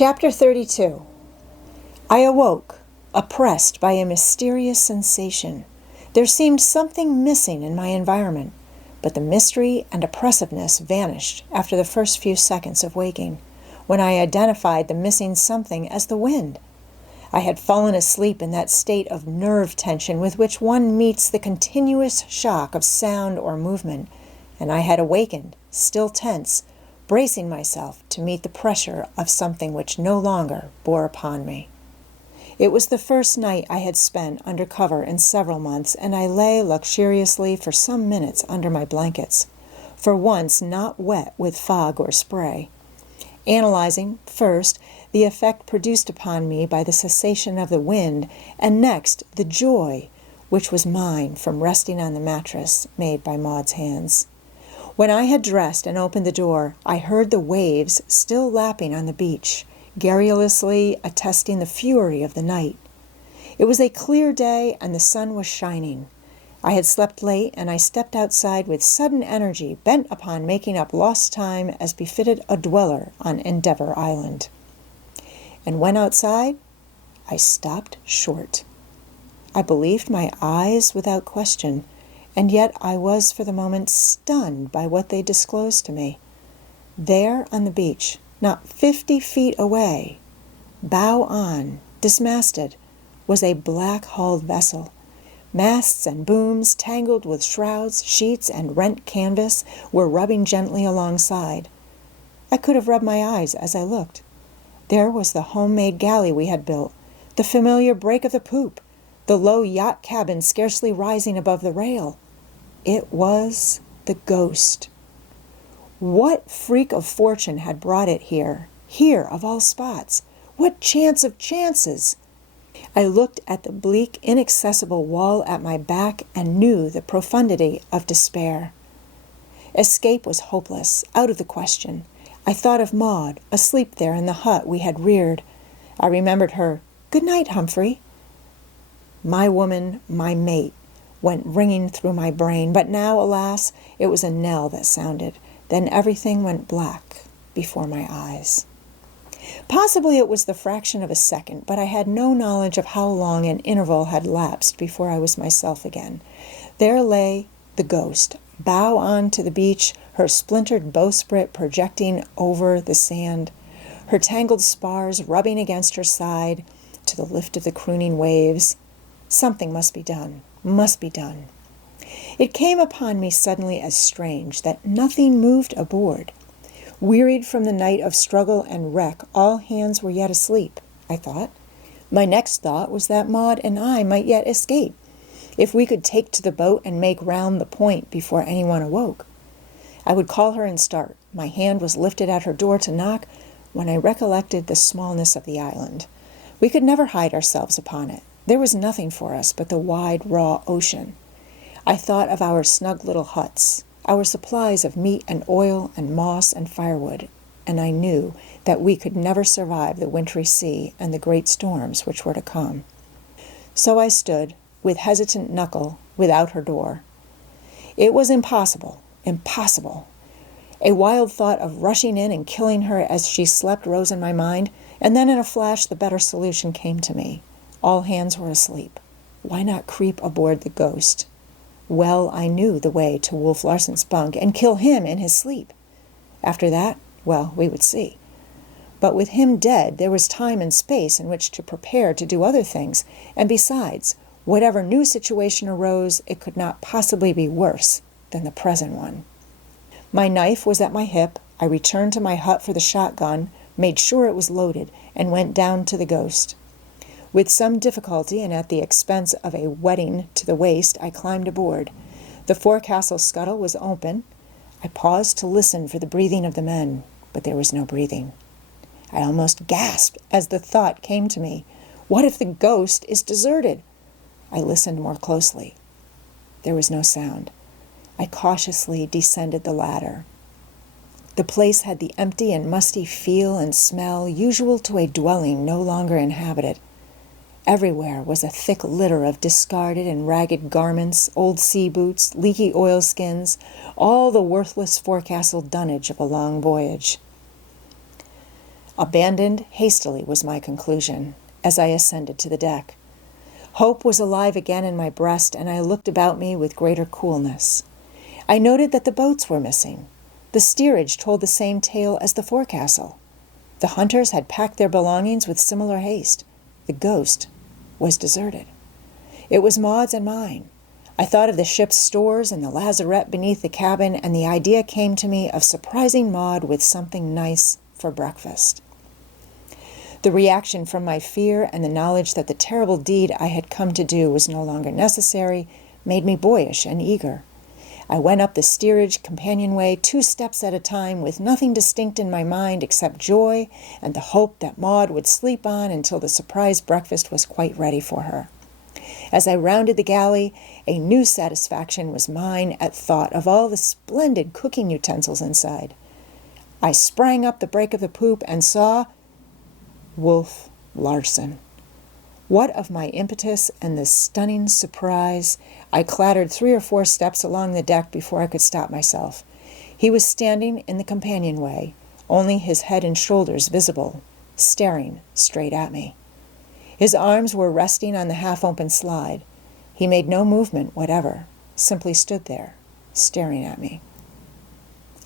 Chapter 32. I awoke, oppressed by a mysterious sensation. There seemed something missing in my environment, but the mystery and oppressiveness vanished after the first few seconds of waking, when I identified the missing something as the wind. I had fallen asleep in that state of nerve tension with which one meets the continuous shock of sound or movement, and I had awakened, still tense, bracing myself to meet the pressure of something which no longer bore upon me. It was the first night I had spent under cover in several months, and I lay luxuriously for some minutes under my blankets, for once not wet with fog or spray, analyzing, first, the effect produced upon me by the cessation of the wind, and next, the joy which was mine from resting on the mattress made by Maud's hands. When I had dressed and opened the door, I heard the waves still lapping on the beach, garrulously attesting the fury of the night. It was a clear day, and the sun was shining. I had slept late, and I stepped outside with sudden energy, bent upon making up lost time as befitted a dweller on Endeavor Island. And when outside, I stopped short. I believed my eyes without question, and yet I was for the moment stunned by what they disclosed to me. There on the beach, not 50 feet away, bow on, dismasted, was a black-hulled vessel. Masts and booms, tangled with shrouds, sheets, and rent canvas, were rubbing gently alongside. I could have rubbed my eyes as I looked. There was the homemade galley we had built, the familiar break of the poop, the low yacht cabin scarcely rising above the rail. It was the Ghost. What freak of fortune had brought it here of all spots? What chance of chances? I looked at the bleak, inaccessible wall at my back and knew the profundity of despair. Escape was hopeless, out of the question. I thought of Maud, asleep there in the hut we had reared. I remembered her, "Good night, Humphrey." My woman, my mate, went ringing through my brain, but now, alas, it was a knell that sounded. Then everything went black before my eyes. Possibly it was the fraction of a second, but I had no knowledge of how long an interval had lapsed before I was myself again. There lay the Ghost, bow on to the beach, her splintered bowsprit projecting over the sand, her tangled spars rubbing against her side to the lift of the crooning waves. Something must be done, must be done. It came upon me suddenly as strange that nothing moved aboard. Wearied from the night of struggle and wreck, all hands were yet asleep, I thought. My next thought was that Maud and I might yet escape, if we could take to the boat and make round the point before anyone awoke. I would call her and start. My hand was lifted at her door to knock when I recollected the smallness of the island. We could never hide ourselves upon it. There was nothing for us but the wide, raw ocean. I thought of our snug little huts, our supplies of meat and oil and moss and firewood, and I knew that we could never survive the wintry sea and the great storms which were to come. So I stood, with hesitant knuckle, without her door. It was impossible, impossible. A wild thought of rushing in and killing her as she slept rose in my mind, and then in a flash the better solution came to me. All hands were asleep. Why not creep aboard the Ghost? Well, I knew the way to Wolf Larson's bunk and kill him in his sleep. After that, well, we would see. But with him dead, there was time and space in which to prepare to do other things, and besides, whatever new situation arose, it could not possibly be worse than the present one. My knife was at my hip. I returned to my hut for the shotgun, made sure it was loaded, and went down to the Ghost. With some difficulty and at the expense of a wetting to the waist, I climbed aboard. The forecastle scuttle was open. I paused to listen for the breathing of the men, but there was no breathing. I almost gasped as the thought came to me, what if the Ghost is deserted? I listened more closely. There was no sound. I cautiously descended the ladder. The place had the empty and musty feel and smell usual to a dwelling no longer inhabited. Everywhere was a thick litter of discarded and ragged garments, old sea boots, leaky oilskins, all the worthless forecastle dunnage of a long voyage. Abandoned hastily was my conclusion as I ascended to the deck. Hope was alive again in my breast, and I looked about me with greater coolness. I noted that the boats were missing. The steerage told the same tale as the forecastle. The hunters had packed their belongings with similar haste. The Ghost was deserted. It was Maud's and mine. I thought of the ship's stores and the lazarette beneath the cabin, and the idea came to me of surprising Maud with something nice for breakfast. The reaction from my fear and the knowledge that the terrible deed I had come to do was no longer necessary made me boyish and eager. I went up the steerage companionway 2 steps at a time with nothing distinct in my mind except joy and the hope that Maud would sleep on until the surprise breakfast was quite ready for her. As I rounded the galley, a new satisfaction was mine at thought of all the splendid cooking utensils inside. I sprang up the break of the poop and saw Wolf Larson. What of my impetus and this stunning surprise, I clattered 3 or 4 steps along the deck before I could stop myself. He was standing in the companionway, only his head and shoulders visible, staring straight at me. His arms were resting on the half-open slide. He made no movement whatever, simply stood there, staring at me.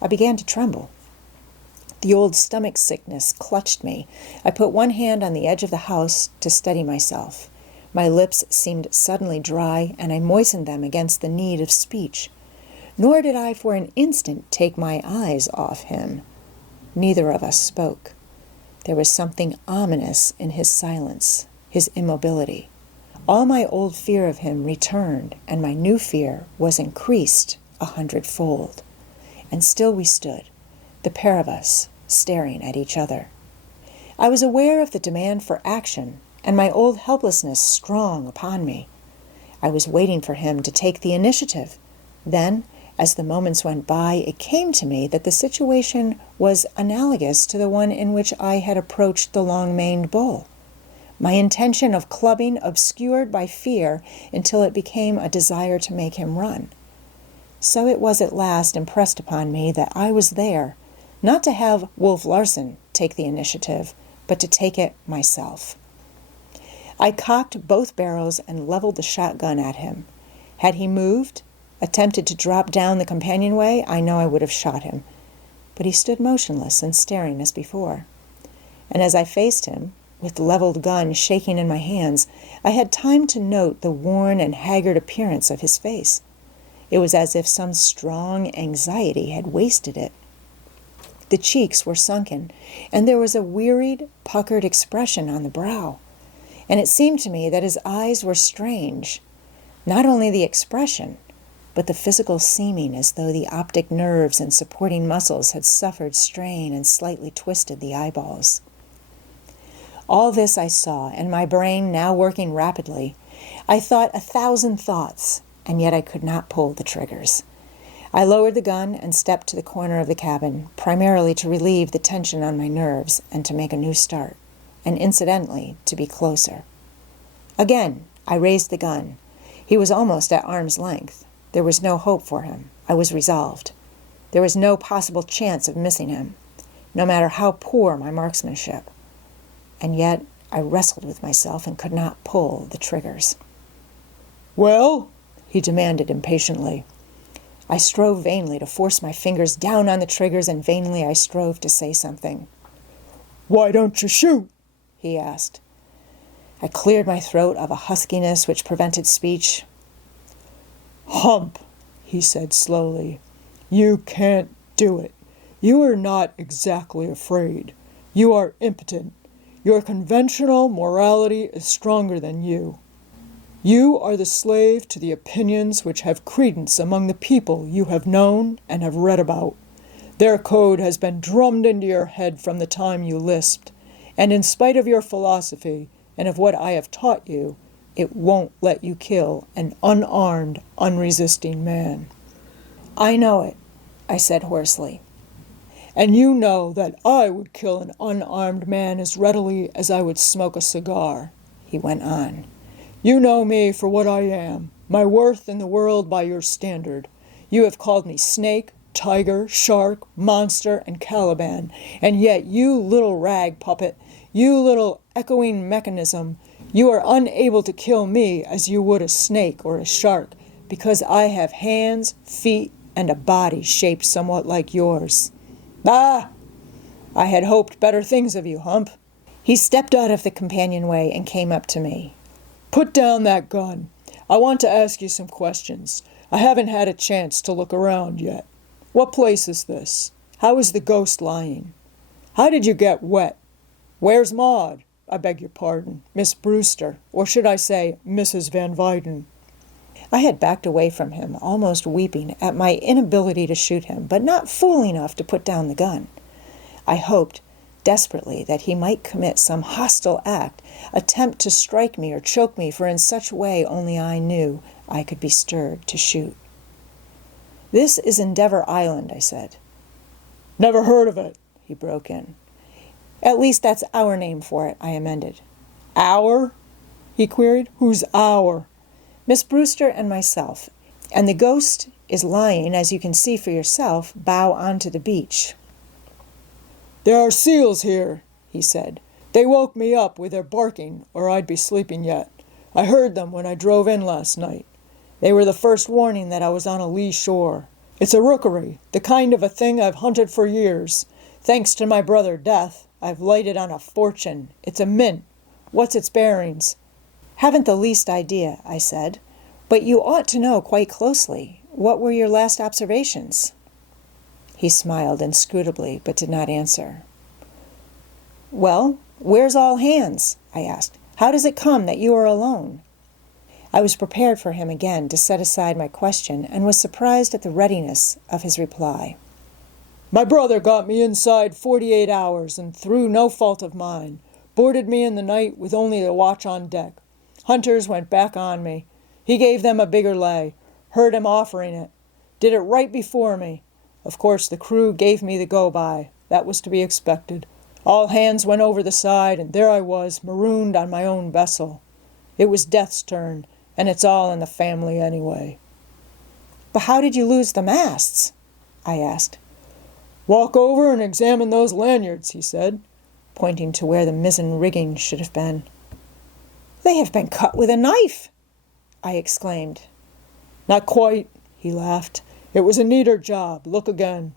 I began to tremble. The old stomach sickness clutched me. I put one hand on the edge of the house to steady myself. My lips seemed suddenly dry, and I moistened them against the need of speech. Nor did I for an instant take my eyes off him. Neither of us spoke. There was something ominous in his silence, his immobility. All my old fear of him returned, and my new fear was increased 100-fold. And still we stood, the pair of us, staring at each other. I was aware of the demand for action, and my old helplessness strong upon me. I was waiting for him to take the initiative. Then, as the moments went by, it came to me that the situation was analogous to the one in which I had approached the long-maned bull. My intention of clubbing obscured by fear until it became a desire to make him run. So it was at last impressed upon me that I was there, not to have Wolf Larson take the initiative, but to take it myself. I cocked both barrels and leveled the shotgun at him. Had he moved, attempted to drop down the companionway, I know I would have shot him. But he stood motionless and staring as before. And as I faced him, with leveled gun shaking in my hands, I had time to note the worn and haggard appearance of his face. It was as if some strong anxiety had wasted it. The cheeks were sunken, and there was a wearied, puckered expression on the brow. And it seemed to me that his eyes were strange. Not only the expression, but the physical seeming, as though the optic nerves and supporting muscles had suffered strain and slightly twisted the eyeballs. All this I saw, and my brain now working rapidly. I thought 1,000 thoughts, and yet I could not pull the triggers. I lowered the gun and stepped to the corner of the cabin, primarily to relieve the tension on my nerves and to make a new start, and incidentally to be closer. Again, I raised the gun. He was almost at arm's length. There was no hope for him. I was resolved. There was no possible chance of missing him, no matter how poor my marksmanship. And yet I wrestled with myself and could not pull the triggers. "Well?" he demanded impatiently. I strove vainly to force my fingers down on the triggers, and vainly I strove to say something. "Why don't you shoot?" he asked. I cleared my throat of a huskiness which prevented speech. "Hump," he said slowly, "you can't do it. You are not exactly afraid. You are impotent. Your conventional morality is stronger than you. You are the slave to the opinions which have credence among the people you have known and have read about. Their code has been drummed into your head from the time you lisped, and in spite of your philosophy and of what I have taught you, it won't let you kill an unarmed, unresisting man." "I know it," I said hoarsely. "And you know that I would kill an unarmed man as readily as I would smoke a cigar," he went on. "You know me for what I am, my worth in the world by your standard. You have called me snake, tiger, shark, monster, and Caliban, and yet you little rag puppet, you little echoing mechanism, you are unable to kill me as you would a snake or a shark, because I have hands, feet, and a body shaped somewhat like yours. Ah! I had hoped better things of you, Hump. He stepped out of the companionway and came up to me. Put down that gun. I want to ask you some questions. I haven't had a chance to look around yet. What place is this? How is the ghost lying? How did you get wet? Where's Maud? I beg your pardon, Miss Brewster, or should I say Mrs. Van Weyden? I had backed away from him, almost weeping at my inability to shoot him, but not fool enough to put down the gun. I hoped desperately that he might commit some hostile act, attempt to strike me or choke me, for in such way only I knew I could be stirred to shoot. This is Endeavor Island, I said. Never heard of it, he broke in. At least that's our name for it, I amended. Our? He queried. Who's our? Miss Brewster and myself, and the ghost is lying, as you can see for yourself, bow onto the beach. There are seals here, he said. They woke me up with their barking, or I'd be sleeping yet. I heard them when I drove in last night. They were the first warning that I was on a lee shore. It's a rookery, the kind of a thing I've hunted for years. Thanks to my brother Death, I've lighted on a fortune. It's a mint. What's its bearings? Haven't the least idea, I said. But you ought to know quite closely. What were your last observations? He smiled inscrutably, but did not answer. Well, where's all hands? I asked. How does it come that you are alone? I was prepared for him again to set aside my question, and was surprised at the readiness of his reply. My brother got me inside 48 hours, and through no fault of mine. Boarded me in the night with only the watch on deck. Hunters went back on me. He gave them a bigger lay. Heard him offering it. Did it right before me. Of course, the crew gave me the go-by. That was to be expected. All hands went over the side, and there I was, marooned on my own vessel. It was Death's turn, and it's all in the family anyway. But how did you lose the masts? I asked. Walk over and examine those lanyards, he said, pointing to where the mizzen rigging should have been. They have been cut with a knife, I exclaimed. Not quite, he laughed. It was a neater job. Look again.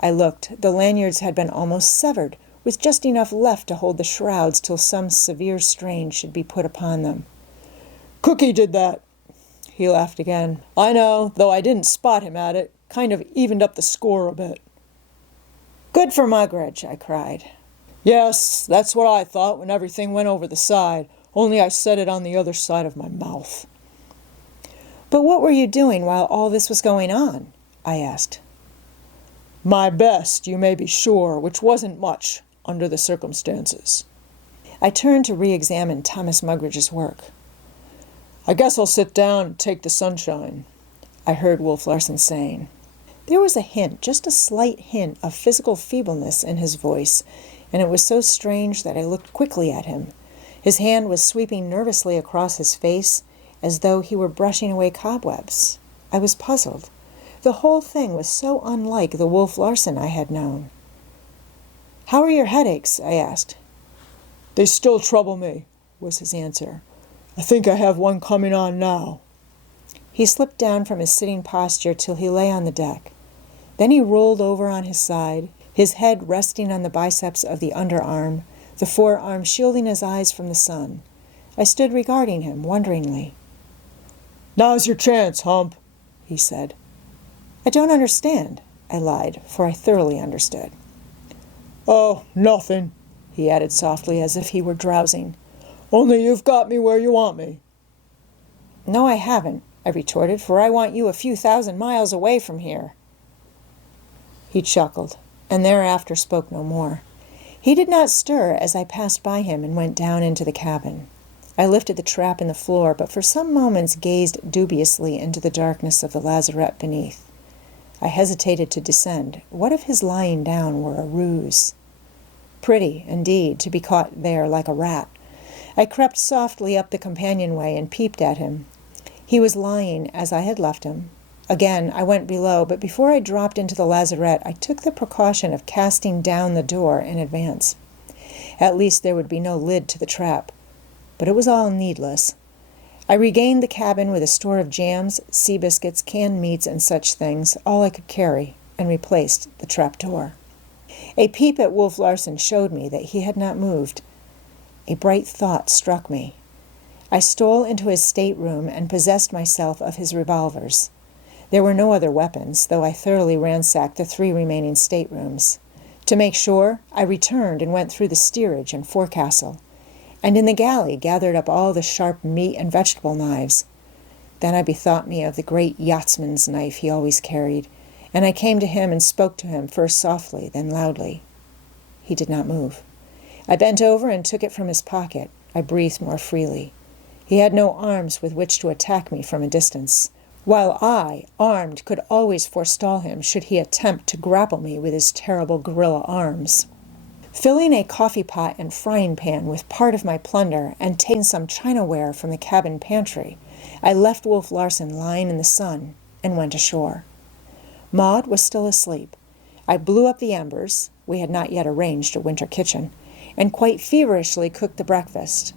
I looked. The lanyards had been almost severed, with just enough left to hold the shrouds till some severe strain should be put upon them. Cookie did that. He laughed again. I know, though I didn't spot him at it. Kind of evened up the score a bit. Good for Mugridge, I cried. Yes, that's what I thought when everything went over the side, only I said it on the other side of my mouth. But what were you doing while all this was going on? I asked. My best, you may be sure, which wasn't much under the circumstances. I turned to re-examine Thomas Mugridge's work. I guess I'll sit down and take the sunshine, I heard Wolf Larson saying. There was a hint, just a slight hint, of physical feebleness in his voice, and it was so strange that I looked quickly at him. His hand was sweeping nervously across his face, as though he were brushing away cobwebs. I was puzzled. The whole thing was so unlike the Wolf Larson I had known. How are your headaches? I asked. They still trouble me, was his answer. I think I have one coming on now. He slipped down from his sitting posture till he lay on the deck. Then he rolled over on his side, his head resting on the biceps of the underarm, the forearm shielding his eyes from the sun. I stood regarding him wonderingly. Now's your chance, Hump, he said. I don't understand, I lied, for I thoroughly understood. Oh, nothing, he added softly, as if he were drowsing. Only you've got me where you want me. No, I haven't, I retorted, for I want you a few thousand miles away from here. He chuckled, and thereafter spoke no more. He did not stir as I passed by him and went down into the cabin. I lifted the trap in the floor, but for some moments gazed dubiously into the darkness of the lazarette beneath. I hesitated to descend. What if his lying down were a ruse? Pretty, indeed, to be caught there like a rat. I crept softly up the companionway and peeped at him. He was lying as I had left him, Again, I went below, but before I dropped into the lazarette, I took the precaution of casting down the door in advance. At least there would be no lid to the trap. But it was all needless. I regained the cabin with a store of jams, sea biscuits, canned meats, and such things, all I could carry, and replaced the trap door. A peep at Wolf Larson showed me that he had not moved. A bright thought struck me. I stole into his stateroom and possessed myself of his revolvers. There were no other weapons, though I thoroughly ransacked the 3 remaining staterooms. To make sure, I returned and went through the steerage and forecastle, and in the galley gathered up all the sharp meat and vegetable knives. Then I bethought me of the great yachtsman's knife he always carried, and I came to him and spoke to him, first softly, then loudly. He did not move. I bent over and took it from his pocket. I breathed more freely. He had no arms with which to attack me from a distance, while I, armed, could always forestall him should he attempt to grapple me with his terrible gorilla arms. Filling a coffee pot and frying pan with part of my plunder and taking some chinaware from the cabin pantry, I left Wolf Larson lying in the sun and went ashore. Maud was still asleep. I blew up the embers — we had not yet arranged a winter kitchen — and quite feverishly cooked the breakfast.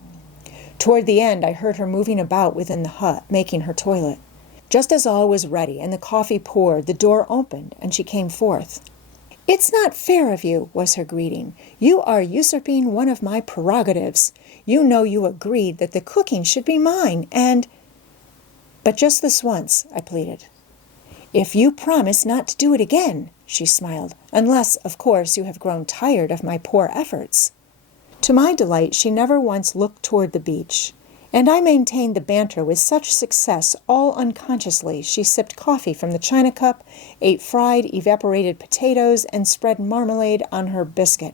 Toward the end, I heard her moving about within the hut, making her toilet. Just as all was ready and the coffee poured, the door opened, and she came forth. "It's not fair of you," was her greeting. "You are usurping one of my prerogatives. You know you agreed that the cooking should be mine, and—" "But just this once," I pleaded. "If you promise not to do it again," she smiled, "unless, of course, you have grown tired of my poor efforts." To my delight, she never once looked toward the beach, and I maintained the banter with such success all unconsciously she sipped coffee from the china cup, ate fried, evaporated potatoes, and spread marmalade on her biscuit.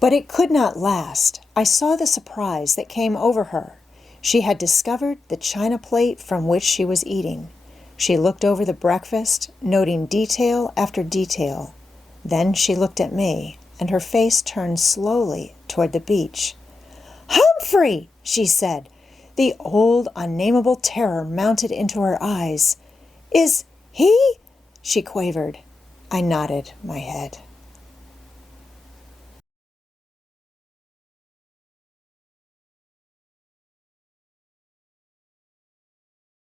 But it could not last. I saw the surprise that came over her. She had discovered the china plate from which she was eating. She looked over the breakfast, noting detail after detail. Then she looked at me, and her face turned slowly toward the beach. "Humphrey!" she said. The old, unnameable terror mounted into her eyes. "Is he?" she quavered. I nodded my head.